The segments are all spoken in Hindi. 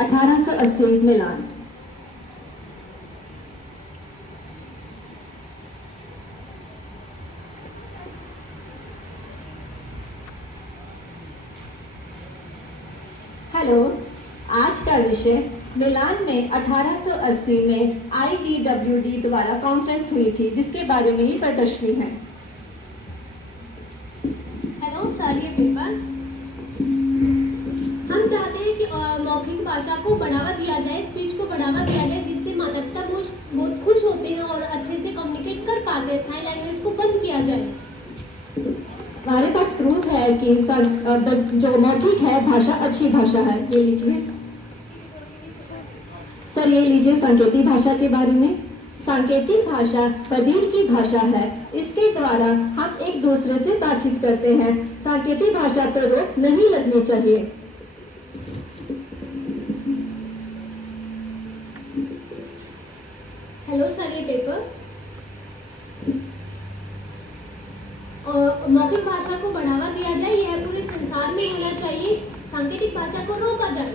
1880 मिलान। हेलो, आज का विषय मिलान में 1880 में IDWD द्वारा कॉन्फ्रेंस हुई थी, जिसके बारे में ही प्रदर्शनी है। हेलो सर, ये पेपर हम चाहते हैं कि मौखिक भाषा को बढ़ावा दिया जाए, स्पीच को बढ़ावा दिया जाए, जिससे माता पिता बहुत खुश होते हैं और अच्छे से कम्युनिकेट कर पाते हैं। साइन लैंग्वेज को बंद किया जाए। हमारे पास प्रूफ है कि जो मौखिक है भाषा अच्छी भाषा है। ये लीजिए सर, ये लीजिए सांकेतिक भाषा के बारे में। सांकेतिक भाषा बधिर की भाषा है। इसके द्वारा हम एक दूसरे से बातचीत करते हैं। सांकेतिक भाषा पर रोक नहीं लगनी चाहिए। हेलो सर, ये पेपर मौखिक भाषा को बढ़ावा दिया जाए, यह पूरे संसार में होना चाहिए। सांकेतिक भाषा को रोका जाए।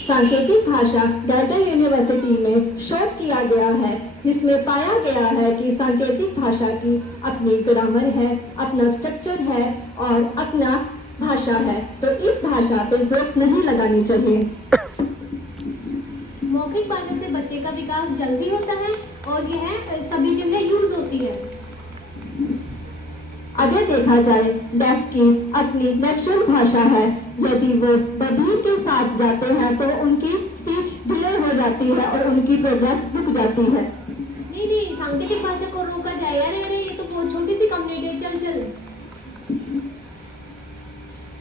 सांकेतिक भाषा डर्बन यूनिवर्सिटी में शोध किया गया है, जिसमें पाया गया है कि सांकेतिक भाषा की अपनी ग्रामर है, अपना स्ट्रक्चर है और अपना भाषा है। तो इस भाषा पे रोक नहीं लगानी चाहिए। मौखिक भाषा से बच्चे का विकास जल्दी होता है और यह सभी जगह यूज होती है। अगर देखा जाए, डेफ की अपनी नेचुरल भाषा है। यदि वो बधिर के साथ जाते हैं तो उनकी स्पीच डिले हो जाती है और उनकी प्रोग्रेस रुक जाती है। नहीं, सांकेतिक भाषा को रोका जाए। अरे ये तो बहुत छोटी सी कम्युनिटी है। चल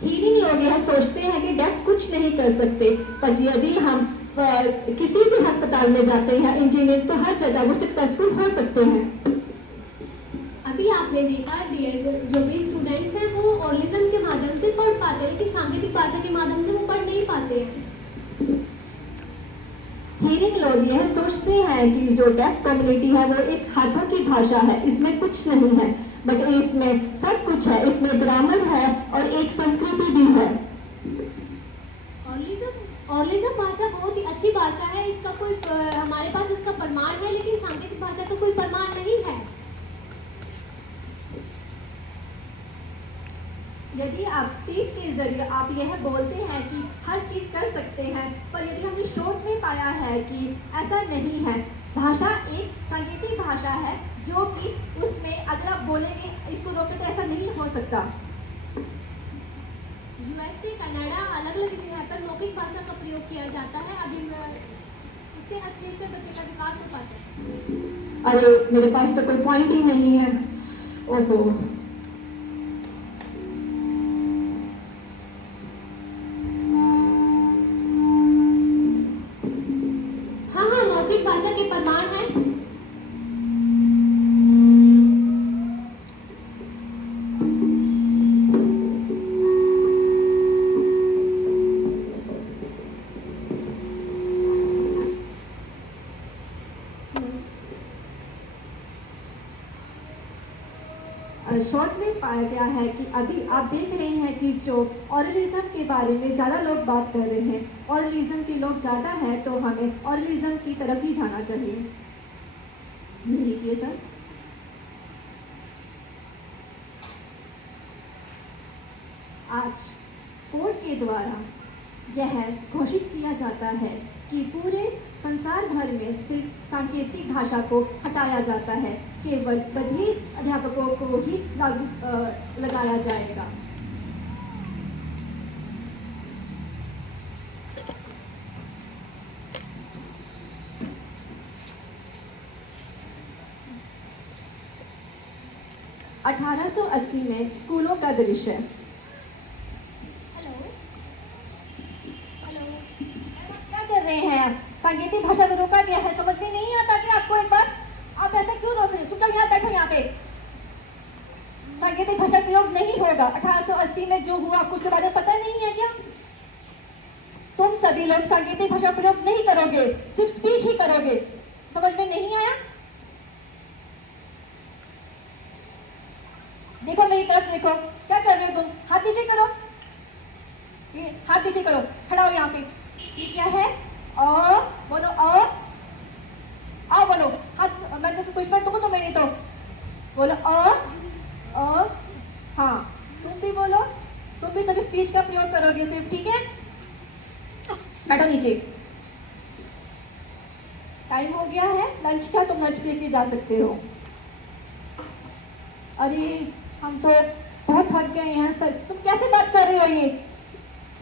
हीरिंग लोग यह सोचते हैं कि डेफ कुछ नहीं कर सकते, पर यदि हम किसी भी अस्पताल में जाते हैं, इंजीनियर, तो हर जगह वो सक्सेसफुल हो सकते हैं। अभी आपने देखा जो भी स्टूडेंट्स हैं वो ऑर्लिज्म के माध्यम से पढ़ पाते हैं, लेकिन सांकेतिक भाषा के माध्यम से वो पढ़ नहीं पाते हैं। हीरिंग लोग यह सोचते हैं कि जो डेफ कम्युनिटी है वो एक हाथों की भाषा है, इसमें कुछ नहीं है, बट इसमें सब कुछ है। इसमें ग्रामर है और एक संस्कृति भी है। ऑर्लिज्म भाषा बहुत ही अच्छी भाषा है। इसका कोई हमारे पास इसका प्रमाण है, लेकिन सांकेतिक भाषा का कोई प्रमाण नहीं है। यदि आप स्पीच के जरिए आप यह बोलते हैं कि हर चीज कर सकते हैं, पर यदि हमने शोध में पाया है कि ऐसा नहीं है। भाषा एक सांकेतिक भाषा है, जो कि उसमें अगर आप बोलेंगे इसको रोके तो ऐसा नहीं हो सकता। यूएसए, कनाडा, अलग अलग जगह पर मौखिक भाषा का प्रयोग किया जाता है। अभी इससे अच्छे से बच्चे का विकास हो पाता है। अरे मेरे पास तो कोई पॉइंट ही नहीं है। ओहो, हाँ, मौखिक भाषा के प्रमाण है। शॉर्ट में पाया गया है कि अभी आप देख रहे हैं कि जो ऑरलिज्म के बारे में ज़्यादा लोग बात कर रहे हैं, ऑरलिज्म के लोग ज़्यादा हैं, तो हमें ऑरलिज्म की तरफ ही जाना चाहिए। लीजिए सर। आज कोर्ट के द्वारा यह घोषित किया जाता है कि पूरे संसार भर में सिर्फ सांकेतिक भाषा को हटाया जाता है, केवल बधिर अध्यापकों को ही लागू लगाया जाएगा। (1880) में स्कूलों का दृश्य। हेलो हेलो, क्या कर रहे हैं आप? सांकेतिक भाषा में रोका गया है, समझ में नहीं आता कि आपको? एक बार आप ऐसा क्यों रोक रहे हैं? चुपचाप यहाँ बैठो। यहाँ पे सांकेतिक भाषा प्रयोग नहीं होगा। 1880 में जो हुआ आपको उसके बारे में पता नहीं है क्या? तुम सभी लोग सांकेतिक भाषा प्रयोग नहीं करोगे, सिर्फ स्पीच ही करोगे। समझ में नहीं आया? देखो मेरी तरफ देखो, क्या कर रहे हो तुम? हाथ नीचे करो। ये हाथ नीचे करो, खड़ा हो यहाँ पे। ये क्या है? अ, बोलो अ। आ बोलो, हाथ मैं तो पुष्पा टूकू तो मैंने तो बोलो अ। हाँ, तुम भी बोलो, तुम भी सभी स्पीच का प्रयोग करोगे सिर्फ, ठीक है? बैठो नीचे। टाइम हो गया है लंच का, तुम लंच लेके जा सकते हो। अरे हम तो बहुत थक गए हैं सर। तुम कैसे बात कर रहे हो ये?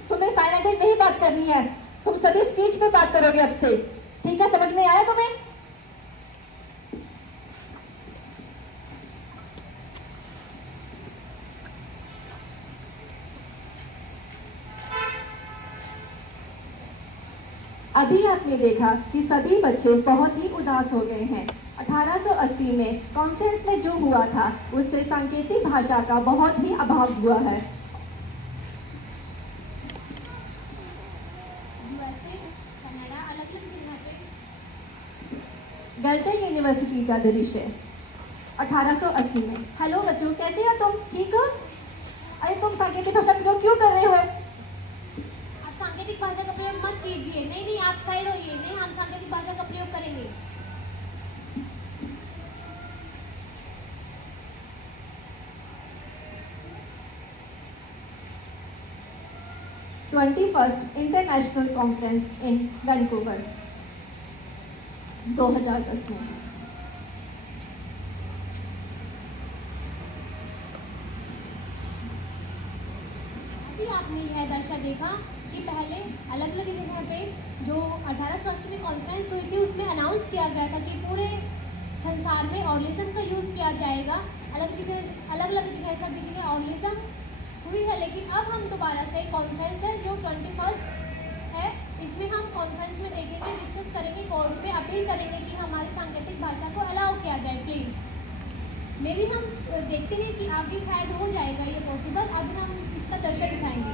तुम्हें साइन लैंग्वेज नहीं बात करनी है, तुम सभी स्पीच में बात करोगे अब से, ठीक है? समझ में आया तुम्हें? अभी आपने देखा कि सभी बच्चे बहुत ही उदास हो गए हैं। 1880 में कॉन्फ्रेंस में जो हुआ था उससे सांकेतिक भाषा का बहुत ही अभाव हुआ है। यूएसए, कनाडा, अलग अलग जगह पे गर्टन यूनिवर्सिटी का दृश्य 1880 में। हेलो बच्चों, कैसे हो तुम? ठीक हो? अरे तुम सांकेतिक भाषा प्रयोग क्यों कर रहे हो? आप सांकेतिक भाषा का प्रयोग मत कीजिए। नहीं नहीं, आप साइड होइए। नहीं, हम सांकेतिक भाषा का प्रयोग करेंगे। First international conference in Vancouver 2010 में। अभी आपने यह दर्शा देखा कि पहले अलग अलग जगह पे जो 1880 में कॉन्फ्रेंस हुई थी उसमें अनाउंस किया गया था कि पूरे संसार में ऑर्लिज्म का यूज़ किया जाएगा। अलग अलग जगह सभी जगह ऑर्लिज्म हुई है, लेकिन अब हम दोबारा से कॉन्फ्रेंस है जो 21st है, इसमें हम कॉन्फ्रेंस में देखेंगे, डिस्कस करेंगे, कोर्ट पे अपील करेंगे कि हमारी सांकेतिक भाषा को अलाउ किया जाए प्लीज़। मे भी हम देखते हैं कि आगे शायद हो जाएगा ये पॉसिबल। अब हम इसका दर्शा दिखाएंगे।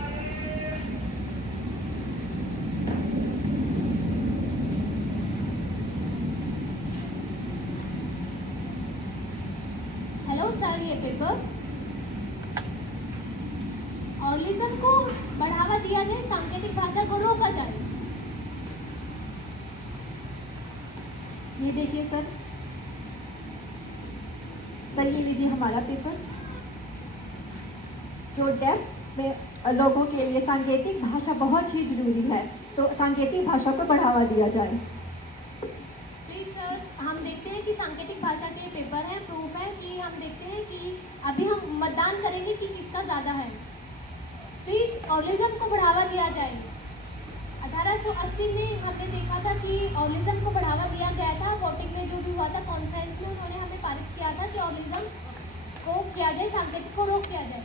हेलो सर, ये पेपर ऑर्लिज्म को बढ़ावा दिया जाए, सांकेतिक भाषा को रोका जाए। ये देखिए सर, सर ये लीजिए हमारा पेपर। जो डेफ में लोगों के लिए सांकेतिक भाषा बहुत ही जरूरी है, तो सांकेतिक भाषा को बढ़ावा दिया जाए। प्लीज सर, हम देखते हैं कि सांकेतिक भाषा के पेपर है, प्रूफ है कि हम देखते हैं कि अभी हम मतदान करेंगे कि किसका ज़्यादा है। प्लीज ऑर्लिज्म को बढ़ावा दिया जाए। 1880 में हमने देखा था कि ऑर्लिज्म को बढ़ावा दिया गया था। वोटिंग में जो भी हुआ था कॉन्फ्रेंस में, उन्होंने हमें पारित किया था कि ऑर्लिज्म को किया जाए, सांकेतिक को रोक दिया जाए।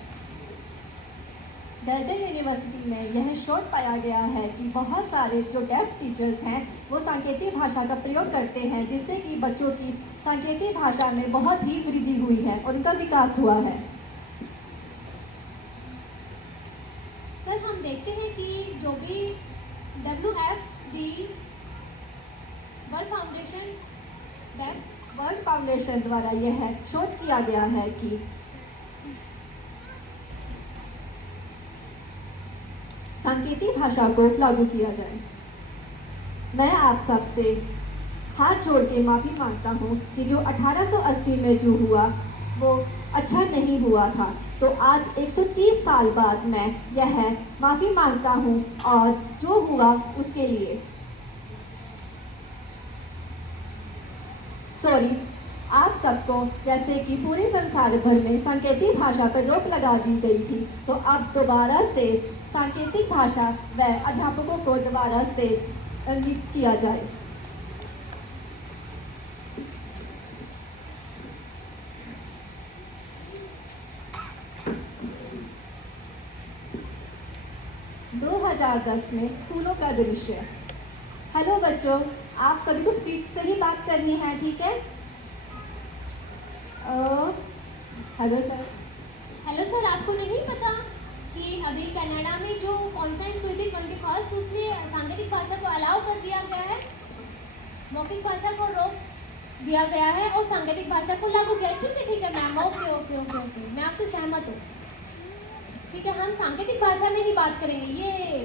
गर्टन यूनिवर्सिटी में यह शोध पाया गया है कि बहुत सारे जो डेफ टीचर्स हैं वो सांकेतिक भाषा का प्रयोग करते हैं, जिससे कि बच्चों की सांकेतिक भाषा में बहुत ही वृद्धि हुई है, उनका विकास हुआ है। सर हम देखते हैं कि जो भी WFD वर्ल्ड फाउंडेशन द्वारा यह शोध किया गया है कि सांकेतिक भाषा को लागू किया जाए। मैं आप सबसे हाथ जोड़ के माफ़ी मांगता हूँ कि जो 1880 में जो हुआ वो अच्छा नहीं हुआ था, तो आज 130 साल बाद मैं यह माफ़ी मांगता हूँ और जो हुआ उसके लिए सॉरी। आप सबको जैसे कि पूरे संसार भर में सांकेतिक भाषा पर रोक लगा दी गई थी, तो अब दोबारा से सांकेतिक भाषा व अध्यापकों को दोबारा से नियुक्त किया जाए। दस में स्कूलों का दृश्य। हेलो बच्चों, आप सभी को स्पीच से ही बात करनी है, ठीक है? Hello sir. हेलो सर, आपको नहीं पता कि अभी कनाडा में जो कॉन्फ्रेंस हुई थी 21st, उसमें सांकेतिक भाषा को अलाउ कर दिया गया है, मौखिक भाषा को रोक दिया गया है और सांकेतिक भाषा को लागू किया। ठीक है ma'am, okay okay okay okay, मैं आपसे सहमत हूँ। ठीक है, हम सांकेतिक भाषा में ही बात करेंगे। ये